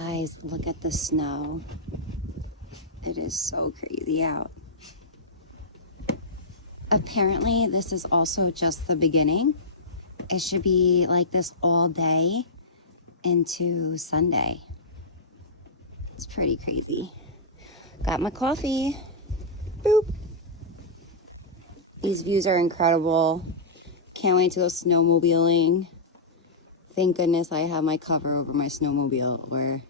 Guys, look at the snow. It is so crazy out. Apparently, this is also just the beginning. It should be like this all day into Sunday. It's pretty crazy. Got my coffee. Boop. These views are incredible. Can't wait to go snowmobiling. Thank goodness I have my cover over my snowmobile, or